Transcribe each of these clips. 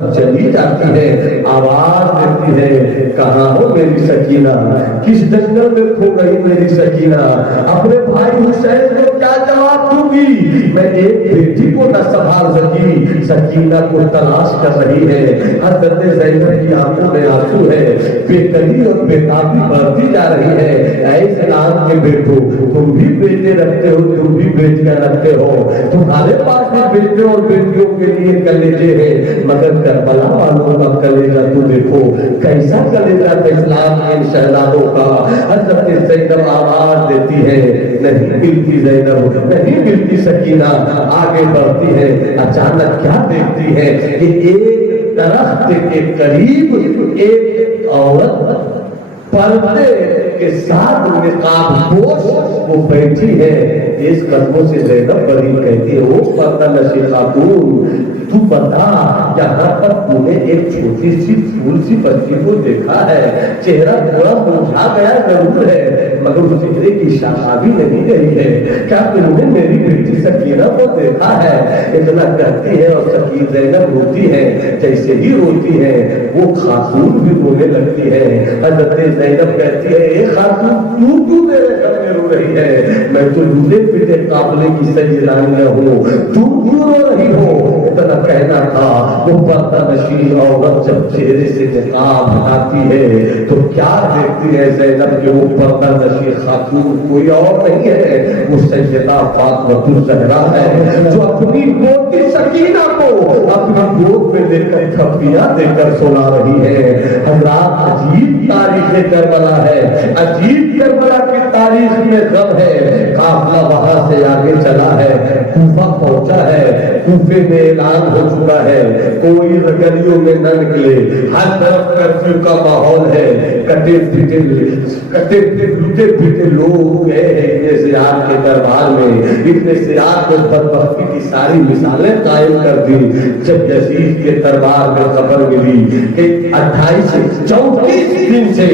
چلی جاتی ہے، آواز دیتی ہے کہاں ہو میری سکینہ، کس جنگل میں کھو گئی میری سکینہ، اپنے بھائی حسین کو کیا جواب دوں گی، میں ایک بیٹی کو نہ سنبھال سکی، سکینہ کو تلاش کر رہی ہے، حضرت زینب کی آنکھوں میں آنسو ہے، بے قدری اور بے تابی بڑھتی جا رہی ہے۔ اے زینب کے بیٹو، تم بھی بیٹے رکھتے ہو، تم بھی بیٹیاں رکھتے ہو، تمہارے پاس بھی بیٹے اور بیٹیوں کے لیے کلیجے ہیں، مگر کربلا والوں کا کلیجہ تو دیکھو کیسا کلیجہ تھا اسلام کے شہزادوں کا۔ حضرت زینب آواز دیتی ہے، نہیں ملتی زینب، نہیں ملتی سکینہ، آگے بڑھتی ہے، اچانک کیا دیکھتی ہے کہ ایک درخت کے قریب ایک عورت پردے کے ساتھ نقاب پوش وہ بیٹھی ہے، اس قدموں سے زینب بڑی کہتی ہے، وہ پردہ نشی خاتون تو بتا، یہاں پر تو نے ایک چھوٹی سی پھول سی بچی کو دیکھا ہے، چہرہ تھوڑا مرجھا گیا ضرور ہے، مگر اس چہرے کی شادی نہیں گئی ہے، کیا تم نے میری بیٹی سکینہ کو دیکھا ہے؟ اتنا کہتی ہے اور سکینہ زینب روتی ہے، جیسے ہی روتی ہے وہ خاتون بھی رونے لگتی ہے۔ حضرت زینب کہتی ہے، اے خاتون تو کیوں میرے گھر میں رو رہی ہے؟ میں تو دولے پیٹے قافلے کی سیدانیہ ہوں، تو کیوں رو رہی ہو؟ اتنا کہنا تھا، وہ پردہ نشین عورت جب چہرے سے نقاب ہٹاتی ہے تو کیا دیکھتی ہے زینب کہ وہ پردہ نشین خاتون کوئی اور نہیں ہے، وہ سیدہ فاطمہ الزہرا ہے، جو اپنی پوتی سکینہ کو اپنی گود میں لے کر تھپیاں دے کر سلا رہی ہے۔ حضرات، عجیب تاریخ کربلا ہے، عجیب کربلا کی تاریخ میں غم ہے۔ قافلہ وہاں سے آگے چلا ہے، کوفہ پہنچا ہے، کوفے میں اعلان ہو چکا ہے، کوئی گلیوں میں نہ نکلے، ہر طرف کرفیو کا ماحول ہے، کٹے پیٹے لوگ گئے ہیں ابن زیاد کے دربار میں۔ ابن زیاد کو بدبختی کی ساری مثالیں قائم کر دی۔ جب یزید کے دربار میں خبر ملی کہ 28 سے 34 دن سے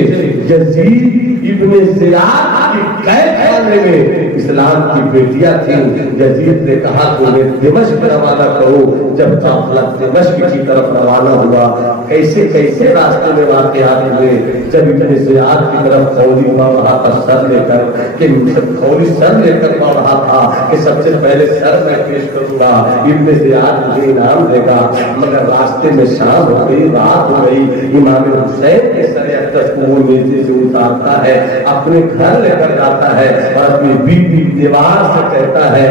یزید ابن زیاد کی قید خانے میں اسلام کی بیٹیاں تھیں، یزید نے کہا کہ انہیں دمشق روانہ کرو۔ جب قافلہ دمشق کی طرف روانہ ہوا، کیسے کیسے راستے میں واقعات ہوئے۔ جب ابن زیاد کی طرف خولی بڑھ رہا تھا سر لے کر، کہ خولی سر لے کر بڑھ رہا تھا کہ سب سے پہلے سر میں پیش کروں گا، ابن زیاد مجھے انعام دے گا، مگر راستے میں شام ہو گئی، رات ہو گئی۔ امام حسین کے سر اقدس کو وہ نیچے سے اتارتا ہے، اپنے گھر لے کر جاتا ہے اور اپنی بیوی دیوار سے کہتا ہے،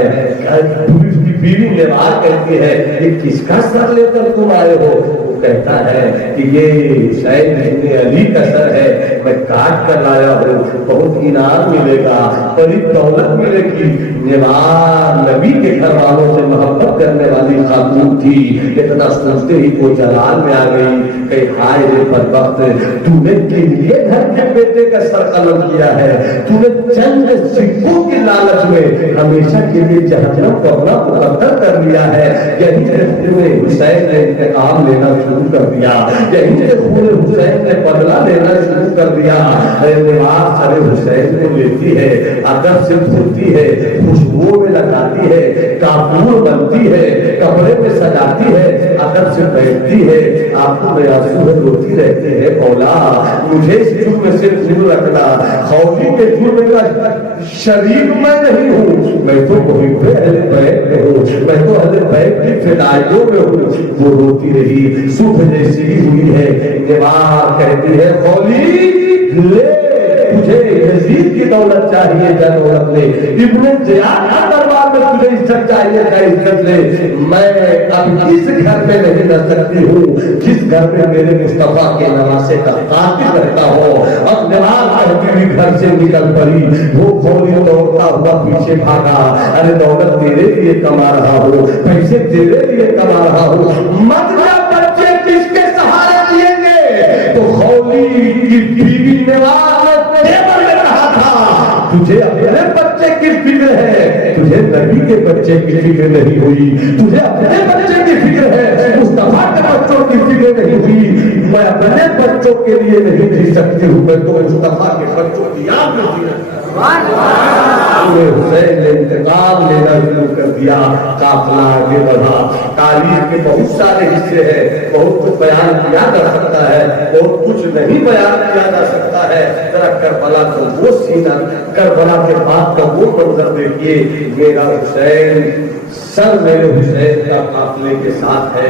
بیوی دیوار کہتی ہے، یہ کس کا سر لے کر تم آئے ہو؟ وہ کہتا ہے کہ یہ حسین ابن علی کا سر ہے، میں کاٹ کر لایا ہوں، بہت انعام ملے گا، بڑی دولت ملے گی۔ دیوار نبی کے گھر والوں سے محبت کرنے والی خاتون تھی، اتنا سوچتے ہی وہ جلال میں آ گئی کہ ہائے رے بدبخت، تو نے کن لیے گھر کے بیٹے کا سر قلم کیا ہے؟ تو نے چند سکوں کی لالچ میں ہمیشہ کے لیے جہنم کرنا مقدر کر لیا ہے۔ یہی سے خون حسین نے انتقام لینا شروع کر دیا، یہی سے خون حسین نے بدلہ لینا شروع کر دیا۔ دیوار سر حسین کو لیتی ہے، ادب سے دھلتی ہے، خوشبو میں لگاتی ہے، کافور بنتی ہے، کپڑے میں سجاتی ہے، ادب سے بیٹھتی ہے، آنکھوں میں آنسو ہے، روتی رہتے ہیں، مولا مجھے اس جرم میں سے دور رکھنا، خوفی کے جرم کا شریک میں نہیں ہوں، میں تو محب اہل بیت میں ہوں، میں تو اہل بیت کی فدائیوں میں ہوں۔ وہ روتی رہی، صبح جیسی ہی ہوئی ہے، دیوار کہتی ہے، خولی لے تجھے یزید کی دولت چاہیے، جا دولت لے، ابن زیاد کا دربار میں تجھے عزت چاہیے، جا عزت لے، میں اب اس گھر میں نہیں رہ سکتی ہوں جس گھر میں میرے مصطفیٰ کے نواسے کا قاتل رہتا ہو۔ اب دیوار کہتی ہوئی گھر سے نکل پڑی، وہ کھولی دوڑتا ہوا پیچھے بھاگا، ارے دولت تیرے لیے کما رہا ہوں، پیسے تیرے لیے کما رہا ہوں، مطلب بچے کس کے سہارے دیے گے؟ تو خولی کی بیوی دیوار تجھے اپنے بچے کی فکر ہے، تجھے نبی کے بچے کی فکر نہیں ہوئی، تجھے اپنے بچے کی فکر ہے، مصطفیٰ کے بچے बच्चों की फिक्र नहीं हुई, मैं अपने बच्चों के लिए नहीं जी सकती हूँ, मैं तो मुस्तफा के बच्चों की याद में जीना हुसैन ने इंतकाम लेना शुरू कर दिया। काफिला आगे बढ़ा। तारीख के बहुत सारे हिस्से हैं, बहुत कुछ बयान किया जा सकता है, बहुत कुछ नहीं बयान किया जा सकता है। जरा करबला का वो सीना, करबला के बाद का वो मंजर देखिए। मेरा हुसैन, सर मेरे हुसैन का काफिले के साथ है।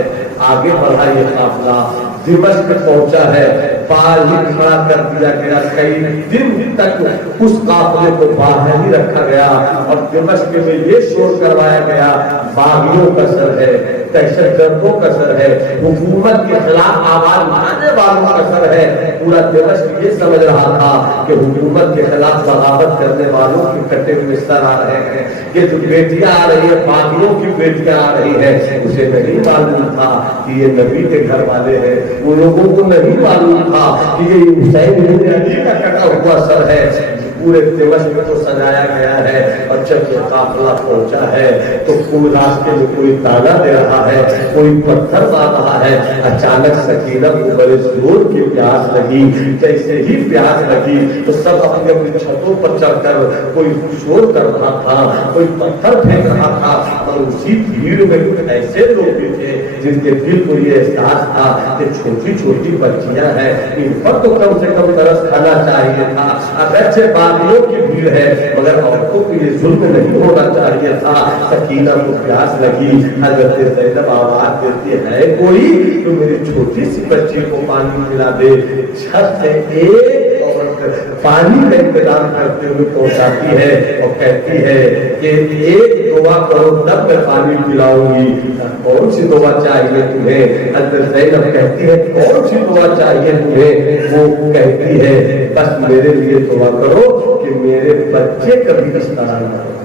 आगे बढ़ा ये काफिला, दिमश्क पहुंचा है। बाहर ही खड़ा कर दिया गया, कई दिन तक उस काफिले को बाहर ही रखा गया और दिमश्क में ये शोर करवाया गया, बागियों का सर है, दहशतगर्दों का सर है, हुकूमत के खिलाफ आवाज उठाने वालों का सर है। पूरा दिमश्क ये समझ रहा था कि हुकूमत के खिलाफ बगावत करने वालों के कटे हुए सर आ रहे हैं। ये जो बेटियां आ रही है, बागियों की बेटियां आ रही है, उसे नहीं मालूम था कि ये नबी के घर वाले हैं। उन लोगों को नहीं मालूम था कि ये हुसैन इब्न अली का कटा हुआ सर है। पूरे दिमश्क को सजाया गया है और जब ये काफिला पहुंचा है तो कोई रास्ते में कोई ताला दे रहा है, कोई पत्थर मार रहा है। अचानक सकीना को बड़े जोर की प्यास लगी। जैसे ही प्यास लगी तो सब अपने अपनी छतों पर चढ़कर कोई शोर कर रहा था, कोई पत्थर फेंक रहा था। और उसी भीड़ में कुछ ऐसे लोग भी थे जिनके दिल को ये एहसास था कि छोटी छोटी बच्चियां हैं, इन पर तो कम से कम तरस खाना चाहिए था। अगरचे बागियों की भीड़ है मगर औरतों के लिए जुल्म नहीं होना चाहिए था। सकीना को प्यास लगी। हजरत ज़ैनब आवाज देती है, कोई तो मेरी छोटी सी बच्ची को पानी पिला दे। छत से एक पानी का इंतजाम करते हुए पहुंचाती है और कहती है कि एक दुआ करो तब मैं पानी पिलाऊंगी। कौन सी दुआ चाहिए तुम्हें? हज़रत ज़ैनब कहती है, कौन सी दुआ चाहिए तुम्हें? वो कहती है, बस मेरे लिए दुआ करो कि मेरे बच्चे कभी इस तरह ना हो,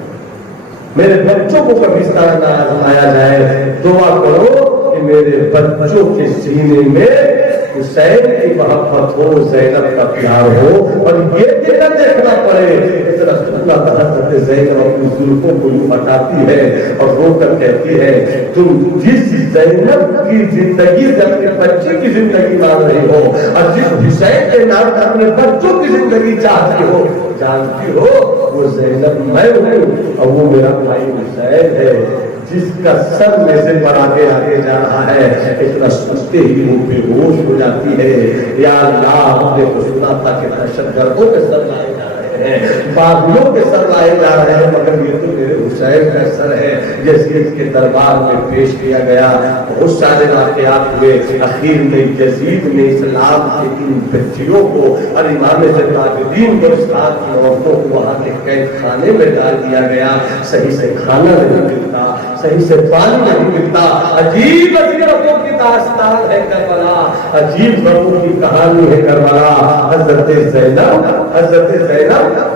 मेरे बच्चों को कभी इस तरह ना आजमाया जाए। दुआ करो कि मेरे बच्चों के सीने में हुसैन की मोहब्बत हो, ज़ैनब का प्यार हो और ये दिन देखना पड़े। ज़ैनब अपनी जुल्फों को हटाती है और रोकर कहती है, तुम जिस ज़ैनब की जिंदगी से अपने बच्चे की जिंदगी मान रही हो और जिस हुसैन के नाम पर अपने बच्चों की जिंदगी चाहती हो, जानती हो वो ज़ैनब मैं हूँ और वो मेरा भाई हुसैन है, जिसका सर में से पर आगे आगे जा रहा है। इतना सोचते ही वो बेहोश हो जाती है। या अल्लाह, हमने तो सुना था कि दहशतगर्दों के सर लाए जा रहे हैं, बागियों के सर लाए जा रहे हैं, मगर ये तो मेरे हुसैन का सर है। यजीद के दरबार में पेश किया गया, बहुत सारे वाक़यात हुए। आखिर में यजीद ने इस्लाम के इन बच्चियों को और इमाम ज़ैनुलआबिदीन को, इस्लाम की औरतों को वहाँ के कैद खाने में डाल दिया गया। सही से खाना नहीं मिलता, सही से पानी नहीं मिलता। अजीब अजीरतों की दास्तान है करबला, अजीब लोगों की कहानी है करबला। हज़रत ज़ैनब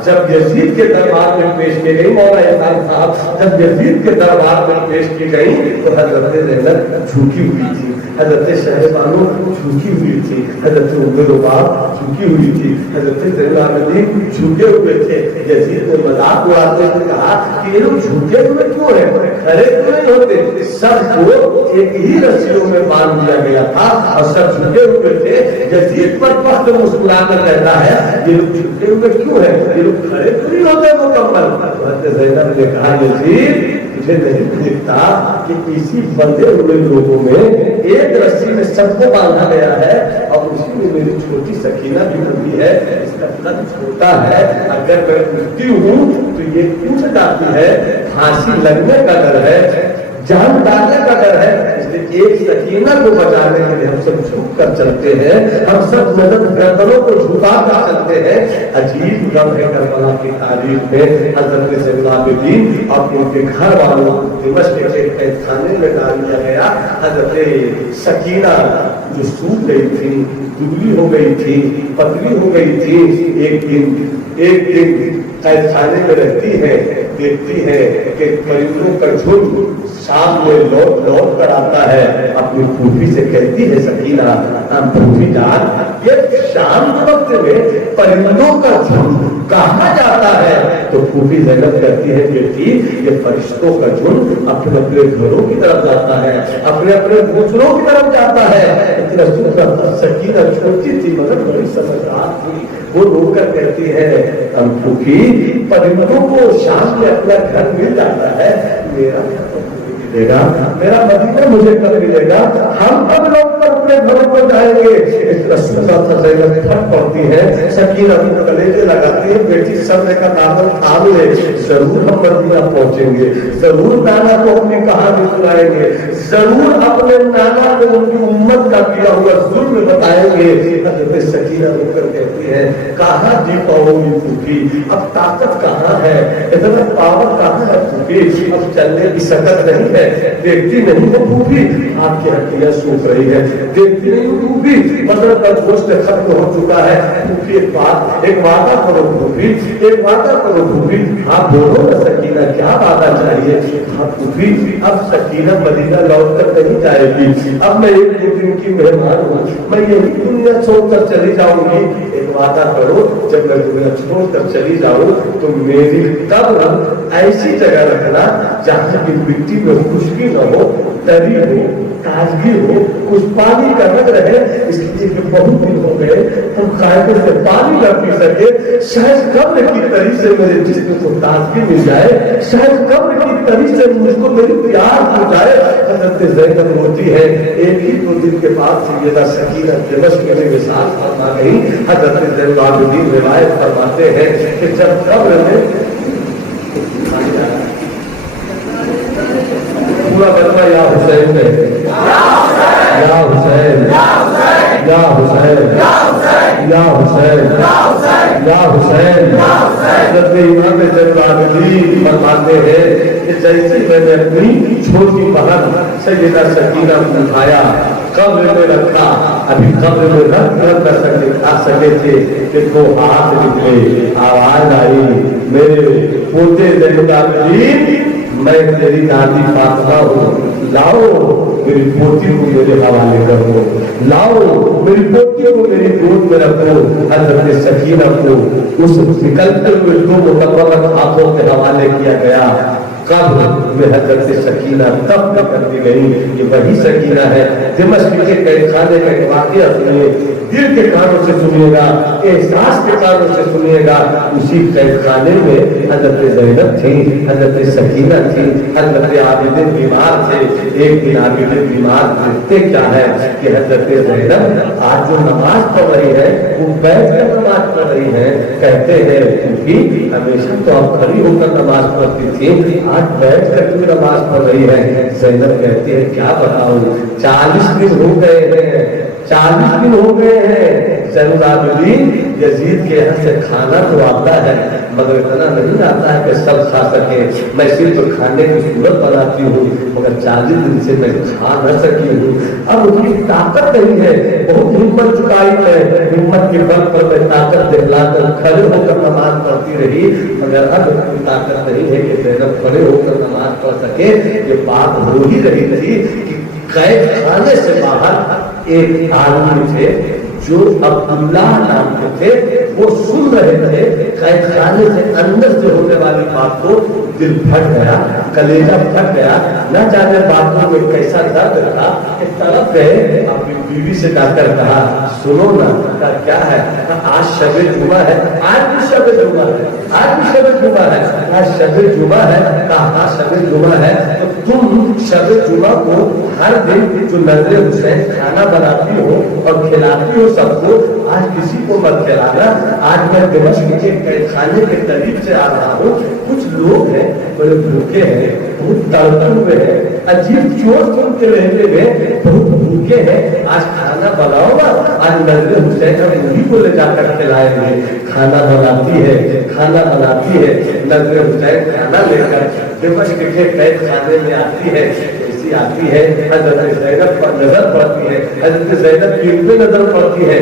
जब यजीद के दरबार में पेश की गई, मौला इहसान साहब जब यजीद के दरबार में पेश की गई तो हज़रत ज़ैनब झुकी हुई थी, हज़रत शहबानो झुकी हुई थी, हज़रत उम्मे रुबाब झुकी हुई थी, हज़रत ज़ैनुलआबिदीन झुके हुए थे। यजीद ने मजाक उड़ाते हुए कहा कि ये लोग झुके हुए क्यों हैं, खड़े क्यों नहीं होते? सबको एक ही रस्सियों में बांध दिया गया था और सब झुके हुए थे। यजीद पर वक्त मुस्कुराकर कहता है, ये लोग झुके हुए क्यों है, ये लोग खड़े क्यों नहीं होते मुकम्मल? हज़रत ज़ैनब ने कहा, यजीद तुझे नहीं दिखता कि इसी बंधे हुए लोगों में एक रस्सी में सबको बांधा गया है और उसी में मेरी छोटी सकीना भी बंधी है। इसका कद छोटा है, अगर मैं उठती हूँ तो ये उठ जाती है, फांसी लगने का डर है, जान डालने का डर है। इसलिए एक सकीना को बचाने के लिए हम सब झुक कर चलते हैं, हम सब नजर गर्दनों को झुका कर चलते हैं। अजीब गम है करबला की तारीख में। हज़रत ज़ैनुलआबिदीन और उनके घर वालों को दिमश्क के कैदखाने में डाल दिया गया। हज़रत सकीना जो सूख गई थी, दुबली हो गई थी, पतली हो गई थी, एक दिन कैदखाने में रहती है, देखती है कि परिंदों का झुंड शाम में लौट कर आता है, अपनी फूफी से कहती है सकीना, फूफी जान, ये शाम के वक्त में परिंदों का झुंड कहाँ जाता है? तो फूफी ज़ैनब कहती है बेटी, ये फरिश्तों का झुंड अपने अपने घरों की तरफ जाता है, अपने अपने घोंसलों की तरफ जाता है। सकीना छोटी थी मगर बड़ी समझदार थी, वो रोकर कहती है फूफी, परिंदों को शाम में अपना घर मिल जाता है, मेरा मिलेगा, मेरा मदीना मुझे कब मिलेगा? हम कब लोग अपने घरों पर जाएंगे? फट पड़ती है, सकीना को कलेजे लगाती है, बेटी समय का दामन थाम ले, जरूर हम मदीना पहुंचेंगे, जरूर नाना को अपनी कहानी सुनाएंगे, जरूर अपने नाना को उनकी उम्मत का किया हुआ जुल्म बताएंगे। सकीना होकर कहती है, कहाँ जी पाओगी फूफी, अब ताकत कहाँ है, इतना पावर कहाँ है फूफी, अब चलने की सकत नहीं है, देखती नहीं हो फूफी आपकी हड्डियां सूख रही है, देखती नहीं हो फूफी मतलब का गोश्त खत्म हो चुका है, फूफी एक वादा करो फूफी, एक वादा करो फूफी, आप बोलो ना सकीना क्या वादा चाहिए? हाँ फूफी, अब सकीना मदीना लौट कर नहीं जाएगी, अब मैं एक दो दिन की मेहमान हूँ, मैं यही दुनिया छोड़कर चली जाऊंगी, एक वादा करो जब मैं दुनिया छोड़कर चली जाऊँ तो मेरी कब्र ऐसी जगह रखना जहाँ की मिट्टी में खुशकी न हो, तरी हो, ताजगी हो, कुछ पानी का रंग रहे, इसलिए कि बहुत दिन हो गए हम कायदे से पानी न पी सके, शायद कब्र की तरी से मेरे जिस्म को ताजगी मिल जाए, शायद कब्र की तरी से मुझको मेरी प्यार हो जाए। हज़रत ज़ैनब रोती है, एक ही दो दिन के बाद सैयदा सकीना दिमश्क में विसाल फरमा गई। हज़रत ज़ैनुल आबिदीन रिवायत फरमाते हैं कि जब कब्र में पूरा बदला या हुसैन है, या हुसैन, या हुसैन, या हुसैन, या हुसैन। हज़रत इमाम ज़ैनुल आबिदीन फरमाते हैं कि जैसे मैंने अपनी छोटी बहन सैयदा सकीना को उठाया, कब्र में रखा, अभी कब्र में रख आ सके थे कि दो हाथ निकले, आवाज आई, मेरे पोते ज़ैनुल आबिदीन, मैं तेरी दादी फातिमा हूँ, लाओ मेरी पोती को मेरे हवाले करो, लाओ मेरी पोती को मेरी गोद में रखो। हज़रत सकीना को उस निकलते हुए दो मुकर्रम हाथों के हवाले किया गया। कब्र में हज़रत सकीना तब कर दी गई, ये वही सकीना है। दिमश्क के कैदखाने का एक वाक़या सुनिए, दिल के कानों से सुनिएगा, एहसास के कानों से सुनिएगा। उसी कैदखाने में हज़रत ज़ैनब थी, हज़रत सकीना थी, हज़रत आबिदीन बीमार थे। एक दिन आबिदीन बीमार देखते क्या है कि हज़रत ज़ैनब आज जो नमाज पढ़ रही है वो बैठ कर नमाज पढ़ रही है। कहते हैं क्योंकि हमेशा तो आप खड़ी होकर नमाज पढ़ती थी, आज बैठ कर क्यों नमाज पढ़ रही है? ज़ैनब कहती है क्या बताऊं, 40 दिन हो गए हैं, 40 दिन हो गए हैं। ज़ैनुल आबिदीन यजीद के यहाँ से खाना तो आता है मगर इतना नहीं आता है कि सब खा सके, मैं सिर्फ खाने की सूरत बनाती हूँ मगर 40 दिन से मैं खा न सकी हूँ। अब उनकी ताकत नहीं है, बहुत हिम्मत चुकाई मैं, हिम्मत के बल पर मैं ताकत दिखलाकर खड़े होकर नमाज पढ़ती रही मगर अब उतनी ताकत नहीं है कि ज़ैनब खड़े होकर नमाज पढ़ सके। ये बात हो ही रही थी कि कैद खाने से बाहर एक आदमी थे जो अब्दुल्ला नाम के थे, वो सुन रहे थे कैद खाने से अंदर से होने वाली बात को दिल फट गया, कलेजा फट गया, न जाने बातों में कैसा दर्द था। एक तरफ गए अपनी बीवी से जाकर कहा सुनो ना, क्या है? आज शबे जुमा है, आज भी शबे जुमा है, आज भी शबे जुमा है, आज शबे जुमा है। कहा शबे जुमा है तो तुम शबे जुमा को हर दिन जो नजरे हुसैन खाना बनाती हो और खिलाती हो सबको, आज किसी को मत खिलाना। आज मैं दिमश्क के कैदखाने के करीब से आ रहा हूँ, कुछ लोग हैं बड़े भूखे हैं, बहुत तड़पे हुए हैं, अजीब चोट सुन के रहते हुए बहुत भूखे हैं, आज खाना बनाओगा, आज नजरे हुसैन हम उन्हीं को ले जाकर खिलाएंगे। खाना बनाती है, खाना बनाती है, नजरे हुसैन खाना लेकर दिमश्क के कैदखाने में आती है। ऐसी आती है, हज़रत ज़ैनब पर नजर पड़ती है, हज़रत ज़ैनब की उन पे नजर पड़ती है।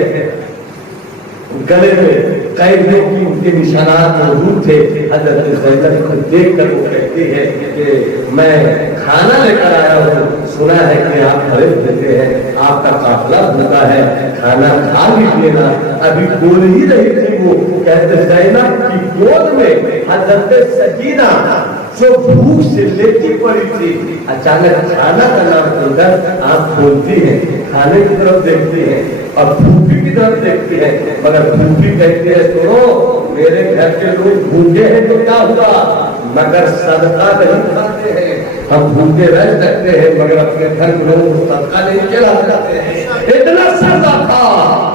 गले में कैदियों की उनके निशानात मौजूद थे। हजरत ज़ैनब को देख कर वो कहती है कि मैं खाना लेकर आया हूँ, सुना है कि आप खड़े देते हैं, आपका काफिला भूखा है, खाना खा लीजिए ना। अभी बोल ही रही थी वो, कहते ज़ैनब की गोद में हजरत सकीना जो भूख से लेटी पड़ी थी, अचानक खाना का नाम सुनकर आप बोलती हैं, खाने की तरफ देखती हैं और फूफी की तरफ देखती है, मगर फूफी कहती है सुनो मेरे घर के लोग भूखे हैं तो क्या हुआ, मगर सदका नहीं खाते हैं। हम भूखे रह सकते हैं मगर अपने घर के लोगों को सदका नहीं खिला सकते हैं। इतना सजा था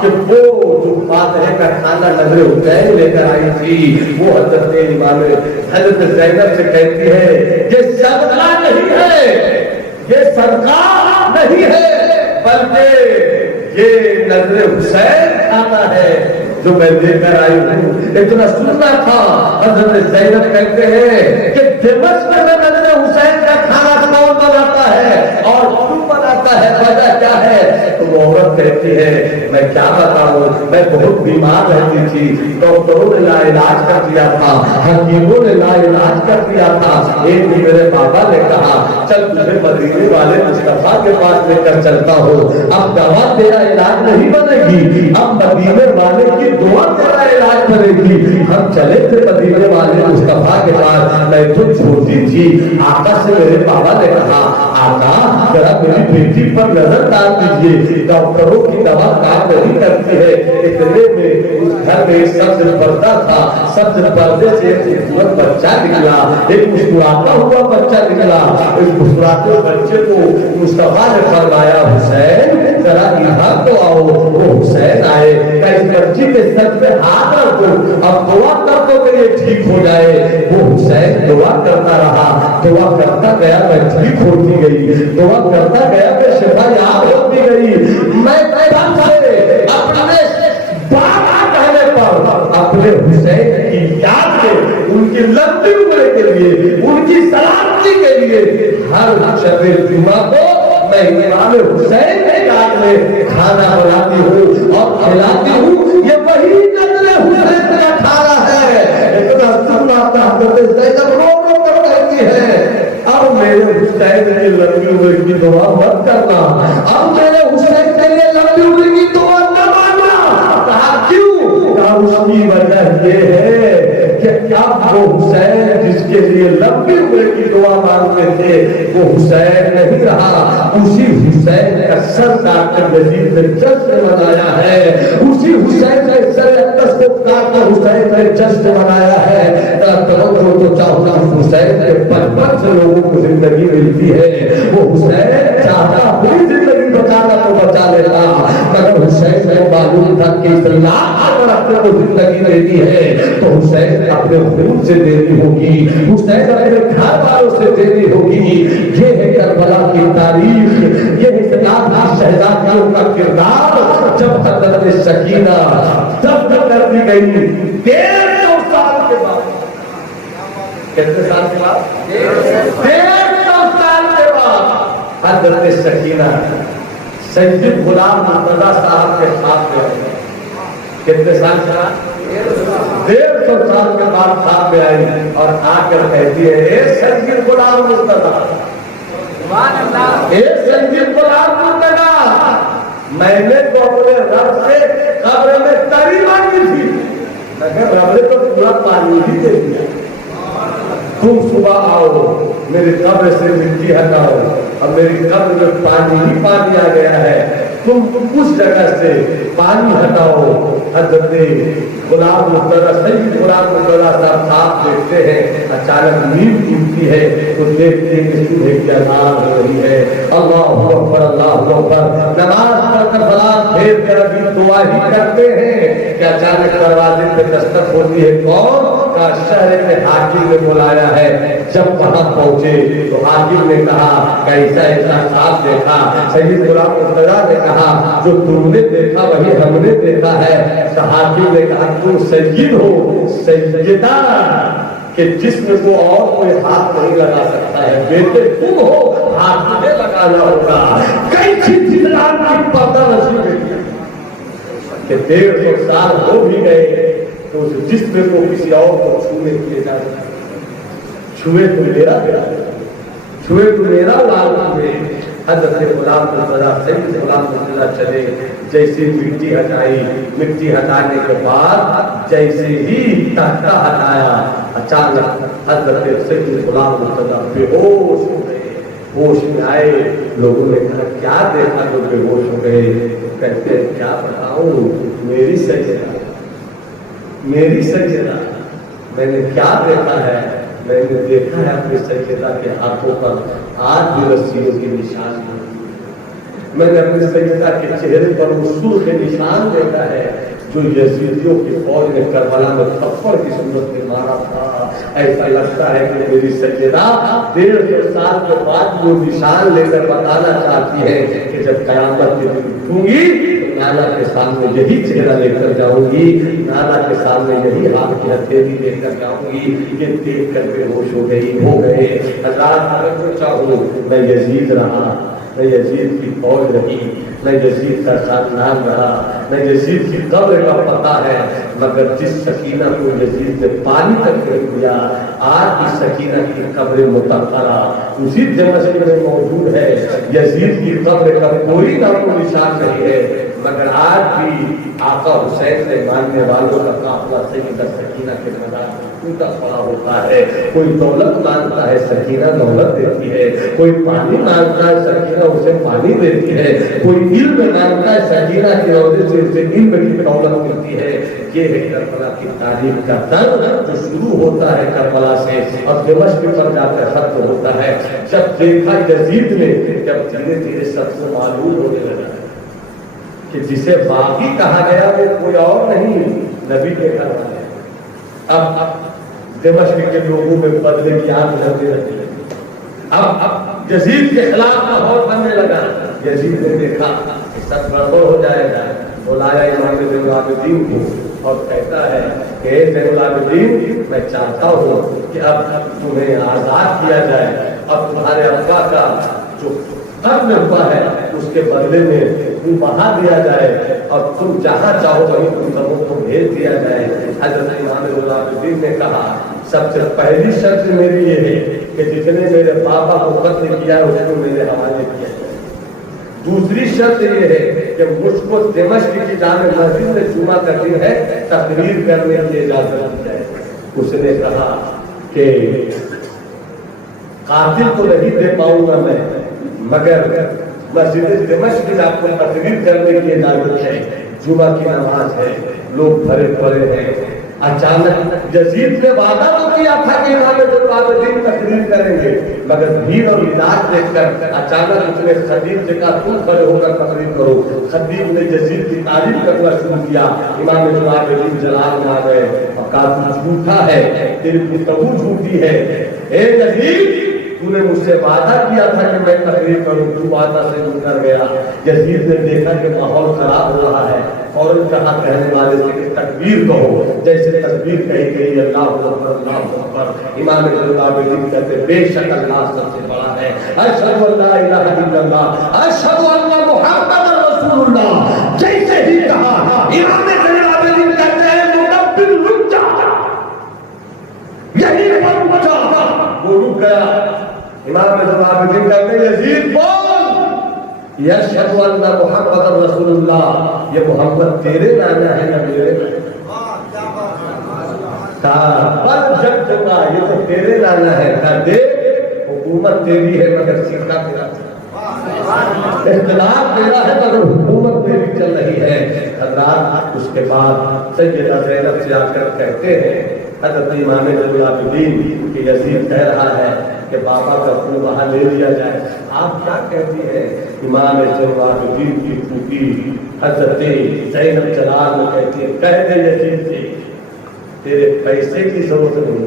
कि वो जो फातिहा का खाना नजर हुसैन लेकर आई थी, वो हजरत इमाम हजरत ज़ैनब से कहती है ये सदका नहीं है, ये सदका नहीं है, बल्कि ये नजर हुसैन खाना है जो मैं लेकर आई हूँ। इतना सुनना था। हजरत ज़ैनब कहते हैं कि दिमश्क में नजर हुसैन का खाना कौन बनाता है और क्यों बनाता है, वजह क्या है? तो वो औरत कहती है मैं क्या बताऊं, मैं बहुत बीमार रहती थी, डॉक्टरों ने लाइलाज कर दिया था, हकीमों ने लाइलाज कर दिया था। एक दिन मेरे पापा ने कहा चल तुझे मदीने वाले मुस्तफा के पास लेकर चलता हूँ, अब दवा तेरा इलाज नहीं बनेगी, अब मदीने वाले की दुआ तेरा इलाज बनेगी। हम चले थे मदीने वाले मुस्तफा के पास, मैं तो छोटी थी। आका से मेरे पापा ने कहा आका जरा मेरी बेटी पर नजर डाल दीजिए, डॉक्टरों की दवा काम नहीं करती है। इतने में उस घर में सब्ज पर्दा था, सब्ज पर्दे से एक खूबसूरत बच्चा निकला, एक मुस्कुराता हुआ बच्चा निकला। इस मुस्कुराते बच्चे को मुस्तफा ने फरमाया हुसैन जरा यहाँ तो आओ। वो हुसैन आए, इस बच्ची के सर पे हाथ रखो, अब दुआ कर दो कि ये ठीक हो जाए। वो हुसैन दुआ करता रहा, दुआ करता गया, मैं ठीक होती गई, दुआ करता गया, मैं शिफा याद होती गई। मैं अपने बाबा कहने पर अपने हुसैन की याद से, उनकी लंबी उम्र के लिए, उनकी सलामती के लिए हर शबे जुमा को मैं इमाम हुसैन के याद में खाना बनाती हूँ और खिलाती हूँ। ये वही नजर हुसैन का खाना है। इतना सुनना हजरत ज़ैनब रो रो कर कहती है अब मेरे हुसैन की लंबी उम्र की दुआ मत करना, अब मेरे हुसैन के लिए लंबी उम्र की दुआ न मांगना। कहा क्यों? कहा उसकी वजह ये है कि क्या वो हुसैन जिसके लिए लंबी उम्र की दुआ मांगते थे वो हुसैन नहीं रहा, उसी हुसैन का सर डॉक्टर नजीब ने जश्न मनाया है, उसी हुसैन के सर अक्स को काटकर हुसैन ने जश्न मनाया है। तो चाहता हुसैन के 55 से लोगों को जिंदगी मिलती है, वो हुसैन चाहता अपनी जिंदगी बचाना तो बचा लेता, मगर हुसैन को मालूम था कि इस्लाम अगर अपने को जिंदगी देनी है तो हुसैन अपने खून से देनी होगी, हुसैन अपने घर वालों से देनी होगी। ये है करबला की तारीख, ये है इस्लाम की शहजादियों का किरदार। जब हजरत सकीना जब्त कर दी गई 150 साल के बाद, कितने साल के बाद? 150 साल के बाद हजरत सकीना सैयद गुलाम मुर्तजा साहब के साथ में, कितने साल के बाद? 150 साल के बाद साथ में आई और आकर कहती है ए सैयद गुलाम मुर्तजा, ए सैयद गुलाम मुर्तजा, मैंने तो अपने रब से कब्र में तरी मांगी थी, मगर रब ने तो पूरा पानी ही दे दिया। तुम सुबह आओ, मेरी कब्र से मिट्टी हटाओ, अब मेरी कब्र में पानी ही पानी आ गया है, तुम उस जगह से पानी हटाओ। हजरत गुलाम मुर्तजा सैयद गुलाम मुर्तजा साहब देखते हैं, अचानक नींद टूटती है तो देखते हैं कि सुबह की अज़ान हो रही है। अल्लाहु अकबर, अल्लाहु अकबर, नमाज पढ़कर सलाम फेर कर अभी दुआ ही करते हैं कि अचानक दरवाजे पे दस्तक होती है। कौन? का शहर के हाकिम ने बुलाया है। जब वहां पहुंचे तो हाकिम ने कहा कैसा ऐसा साफ देखा? सैयद गुलाम मुर्तजा ने कहा जो तुमने देखा वही हमने देखा है। हाकिम ने कहा तुम सैयद हो, सैयदा के जिस्म को और कोई हाथ नहीं लगा सकता है, बेटे तुम हो, हाथ में लगाना होगा। कैसी जिंदगी की पर्दा नसीब है, کہ 150 साल हो भी गए तो उस जिस्म को किसी और को छूने के लिए जाए, छुए तो मेरा छुए तो मेरा लाल हुए। हजरत गुलाम मुर्तजा सैयद गुलाम मुर्तजा चले, जैसे मिट्टी हटाई, मिट्टी हटाने के बाद जैसे ही तख्ता हटाया, अचानक हजरत सैयद गुलाम मुर्तजा बेहोश हो गए। होश में आए, लोगों ने कहा क्या देखा तो बेहोश हो गए। कहते हैं क्या बताऊं, मेरी सैयदा, मेरी सैयदा, मैंने क्या देखा है, मैंने देखा है अपनी सैयदा के हाथों पर आज भी रस्सियों के निशान हैं। मैंने अपनी सैयदा के चेहरे पर उसूल के निशान देखा है जो यजीदियों की फौज ने करबला में थप्पड़ की सूरत में मारा था। ऐसा लगता है कि मेरी सैयदा 150 साल के बाद वो निशान लेकर बताना चाहती है कि जब कयामत के दिन उठूंगी तो नाना के सामने यही चेहरा लेकर जाऊंगी, नाना के सामने यही हाथ की हथेली लेकर जाऊंगी। ये देख कर बेहोश हो गए। हजार को चाहूँ मैं यजीद रहा, न यजीद की फौज रही, न यजीद का खानदान रहा, न यजीद की कब्र का पता है, मगर जिस सकीना को यजीद ने पानी तक नहीं दिया, आज की सकीना की कब्र मुतहरा उसी दमिश्क में मौजूद है। यजीद की कब्र का कोई नामो निशान नहीं है, मगर आज भी आका हुसैन से मानने वालों का काफिला सैयदा सकीना के मज़ार उनका खड़ा होता है। कोई दौलत मांगता है, सकीना दौलत देती है। कोई पानी मांगता है, सकीना उसे पानी देती है। कोई इल्म मांगता है, सकीना की वजह से उसे इल्म की दौलत मिलती है। ये है करबला की तारीफ का दर्द जो शुरू होता है करबला से और दमिश्क पर जाकर खत्म होता है। जब देखा यजीद ने, जब धीरे धीरे सबको मालूम होने लगा कि जिसे बागी कहा गया वो कोई और नहीं, नबी के घर वाले। अब दमिश्क के लोगों में बदले की आग लगने लगी। अब यजीद के खिलाफ माहौल बनने लगा। यजीद ने देखा कि सब गड़बड़ हो जाएगा, बुलाया इमाम ज़ैनुल आबिदीन को और कहता है कि ज़ैनुल आबिदीन, मैं चाहता हूँ कि अब तुम्हें आजाद किया जाए। अब तुम्हारे अब्बा का जो कर्म हुआ है उसके बदले में तुम बहा दिया जाए और तुम जहाँ चाहो वहीं तुम लोगों को भेज दिया जाए। हज़रत इमाम ज़ैनुल आबिदीन ने कहा सबसे पहली शर्त मेरी ये है कि जिसने मेरे पापा को कत्ल किया उसको मेरे हवाले किया जाए। दूसरी शर्त ये है कि मुझको दमिश्क की जामे मस्जिद में जुमा का दिन है, तकरीर करने की इजाजत दी जाए। उसने कहा कि कातिल को नहीं दे पाऊंगा मैं, मगर मस्जिद दमिश्क में आपको तकरीर करने की इजाजत है। जुमा की नमाज है, लोग भरे पड़े हैं। अचानक यजीद ने वादा तो किया था कि इमाम ज़ैनुल आबिदीन तकरीर करेंगे, मगर भीड़ और मिजाज देखकर अचानक उसने खतीब से कहा तुम खड़े होकर तकरीर करो। खतीब ने यजीद की तारीफ करना शुरू किया। इमाम ज़ैनुल आबिदीन जलाल में आ गए और कहा तू झूठा है, तेरी गुफ्तगू झूठी है। ए यजीद, तूने मुझसे वादा किया था कि मैं तकरीर करूं, तू वादा से मुकर गया। यजीद ने देखा कि माहौल खराब हो रहा है और कहा कहने वाले से कि तकबीर कहो। जैसे तकबीर कही गई अल्लाहु अकबर अल्लाहु अकबर, इमाम ज़ैनुल आबिदीन कहते बेशक अल्लाह सबसे बड़ा है। अशहदु अल्ला इलाहा इल्लल्लाह, अशहदु अन्ना मुहम्मदुर रसूलुल्लाह। जैसे ही कहा इमाम ज़ैनुल आबिदीन कहते हैं मुकब्बिर रुक जा, यही पर रुक जा। वो रुक गया। इमाम ज़ैनुल आबिदीन कहते हैं यजीद बोल, यशहदु अन्ना मुहम्मदुर रसूलुल्लाह। ये मोहम्मद तेरे नाना है ना मेरे नाना? पर जब जमा ये तो तेरे नाना है ना, दे हुकूमत तेरी है मगर सिक्का तेरा, इख्तिलाफ तेरा है मगर हुकूमत मेरी चल रही है। हज़रात उसके बाद सैयदा ज़ैनब से आकर कहते हैं हज़रत इमाम ज़ैनुल आबिदीन कि यजीद कह रहा है कि बाबा का खून वहां ले लिया जाए, आप क्या कहती हैं? इमाम ज़ैनुल आबिदीन की फूफी हज़रत ज़ैनब जलाल में कहती है कह दे यजीद से तेरे पैसे की जरूरत नहीं,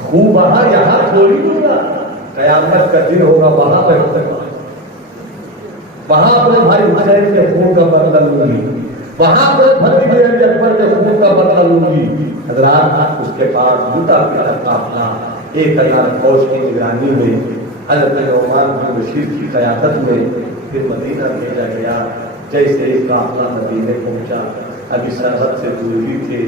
खून वहां यहाँ थोड़ी दूंगा, कयामत का दिन होगा वहां पर, वहां अपने भाई हुसैन के खून का बदला लूंगी, वहां पर भतीजे अकबर के खून का बदला लूंगी। हज़रात उसके बाद लूटा पिटा काफिला एक हजार फौज की निगरानी में हज़रत नुमान बिन बशीर की क़यादत में फिर मदीना भेजा गया। جیسے ایک قافلہ مدینے پہنچا، ابھی سرحد سے دوری تھے،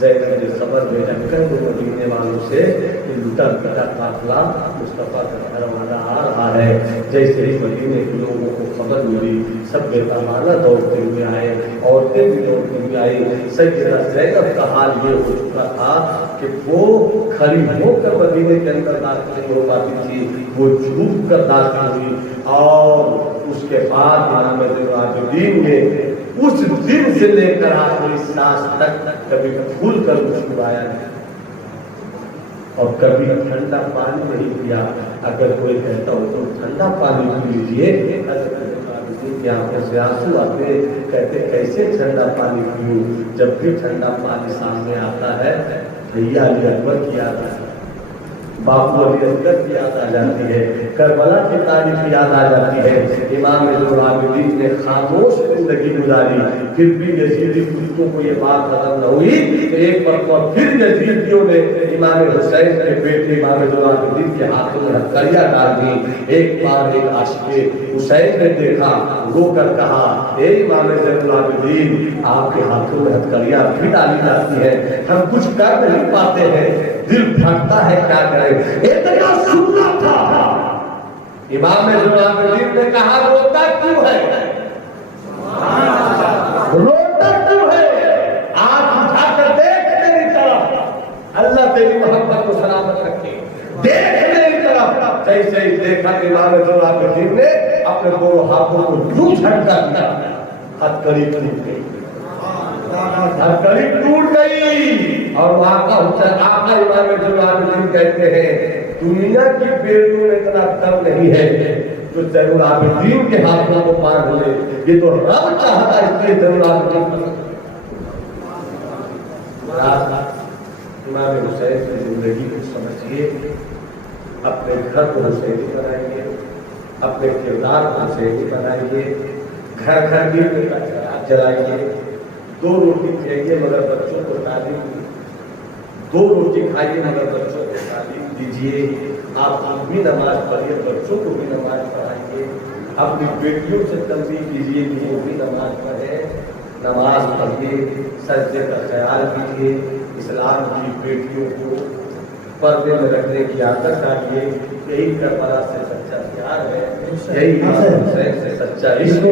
زینب نے خبر بھیجا کر وہ مدینے والوں سے لٹا پٹا قافلہ مصطفیٰ کا گھر والا آ رہا ہے۔ جیسے ہی مدینے کے لوگوں کو خبر ملی، سب بے پامانہ دوڑتے ہوئے آئے، عورتیں بھی دوڑتے ہوئے آئی۔ سیدہ زینب کا حال یہ ہو چکا تھا کہ وہ کھڑی ہو کر مدینے کے اندر داخل نہیں ہو پاتی تھی، وہ جھوک کر داخل ہوئی، اور اس کے بعد امام زین العابدین نے اس دن سے لے کر آخری سانس تک کبھی کھول کر مسکرایا نہیں اور کبھی ٹھنڈا پانی نہیں پیا۔ اگر کوئی کہتا ہو تو ٹھنڈا پانی پی لیجیے، کی آنکھوں سے آنسو آتے، کہتے کیسے ٹھنڈا پانی پیوں؟ جب بھی ٹھنڈا پانی سامنے آتا ہے بھیا علی اکبر کی یاد آتی ہے، باپو علی اصغر کی یاد آ جاتی ہے، کربلا کی تاریخ یاد آ جاتی ہے۔ امام زین العابدین نے خاموش زندگی گزاری، پھر بھی یزیدی کتوں کو یہ بات ختم نہ ہوئی کہ ایک مرتبہ پھر یزیدیوں نے امام حسین کے بیٹے امام زین العابدین کے ہاتھوں میں ہتھکڑیاں ڈال دی۔ ایک بار ایک عاشق حسین نے دیکھا، رو کر کہا اے امام زین العابدین، آپ کے ہاتھوں میں ہتھکڑیاں بھی ڈالی جاتی ہیں، ہم کچھ کر نہیں پاتے ہیں، دل پھٹتا ہے، کیا کریں؟ اتنا سننا تھا۔ امام زین العابدین نے کہا روتا کیوں ہے؟ روتا کیوں ہے؟ آنکھ اٹھا کر دیکھ میری طرف، اللہ تیری محبت کو سلامت رکھے، دیکھ میری طرف۔ جیسے ہی دیکھا امام زین العابدین نے اپنے دونوں ہاتھوں کو یوں جھٹکا دیا، ہتھکڑی ٹوٹ گئی، ہتھکڑی ٹوٹ گئی۔ اور آقا امام زین العابدین کہتے ہیں دنیا کی بیڑیوں میں اتنا دم نہیں ہے جو زین العابدین کے ہاتھوں کو باندھ لے، یہ تو رب چاہتا اس لیے زین العابدین۔ امام حسین کی زندگی کو سمجھیے، اپنے گھر کو حسینی بنائیے، اپنے کردار کو حسینی بنائیے، گھر گھر میں چراغ جلائیے، 2 روٹی کھائیے مگر بچوں کو تعلیم دیجیے، 2 روٹی کھائیے مگر بچوں کو تعلیم دیجیے۔ آپ بھی نماز پڑھیے، بچوں کو بھی نماز پڑھائیے، اپنی بیٹیوں سے تنبیہ کیجیے کہ وہ بھی نماز پڑھیں، نماز پڑھیے، سجدے کا خیال کیجیے، اسلام کی بیٹیوں کو پردے میں رکھنے کی عادت ڈالیے۔ یہی کربلا سے سچا پیار ہے، یہی حسین سے سچا عشق